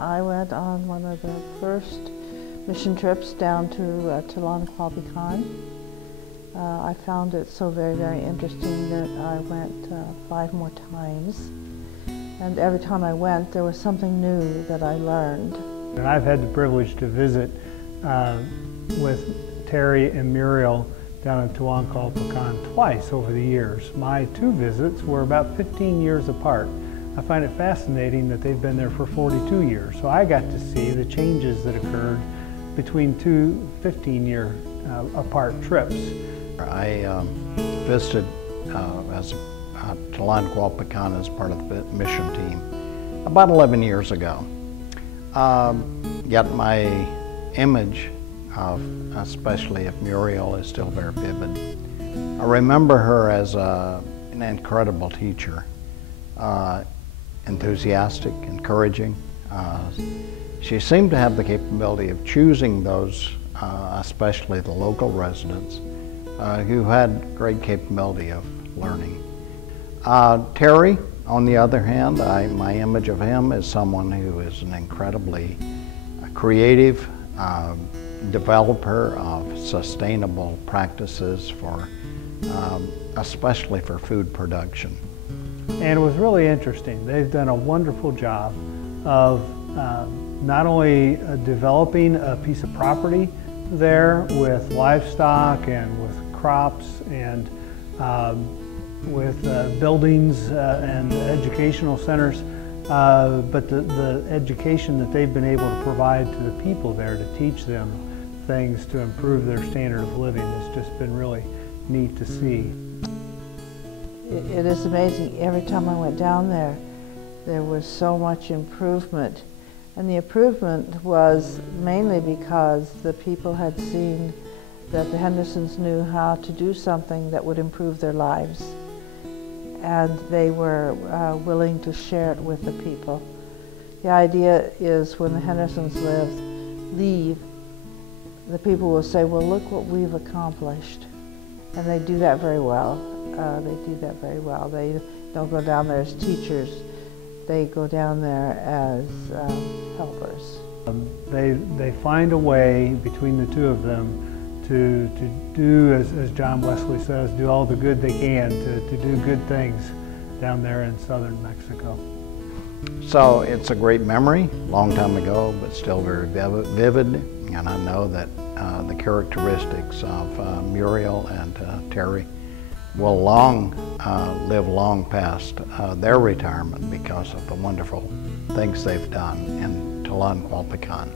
I went on one of the first mission trips down to Telanquapican. I found it so very, very interesting that I went 5 more times. And every time I went, there was something new that I learned. And I've had the privilege to visit with Terry and Muriel down in Telanquapican twice over the years. My 2 visits were about 15 years apart. I find it fascinating that they've been there for 42 years. So I got to see the changes that occurred between 2 15-year apart trips. I visited Telanquapican as part of the mission team about 11 years ago. Yet my image of, especially of Muriel, is still very vivid. I remember her as an incredible teacher, enthusiastic, encouraging. She seemed to have the capability of choosing those, especially the local residents, who had great capability of learning. Terry, on the other hand, my image of him is someone who is an incredibly creative developer of sustainable practices for, especially for food production. And it was really interesting. They've done a wonderful job of not only developing a piece of property there with livestock and with crops and with buildings and educational centers, but the education that they've been able to provide to the people there to teach them things to improve their standard of living has just been really neat to see. It is amazing. Every time I went down there, there was so much improvement. And the improvement was mainly because the people had seen that the Hendersons knew how to do something that would improve their lives. And they were willing to share it with the people. The idea is when the Hendersons leave, the people will say, well, look what we've accomplished. And they do that very well. They do that very well. They don't go down there as teachers. They go down there as helpers. They find a way between the 2 of them to do, as John Wesley says, do all the good they can to do good things down there in southern Mexico. So it's a great memory, long time ago, but still very vivid. And I know that the characteristics of Muriel and Terry will live long past their retirement because of the wonderful things they've done in Telanquapican.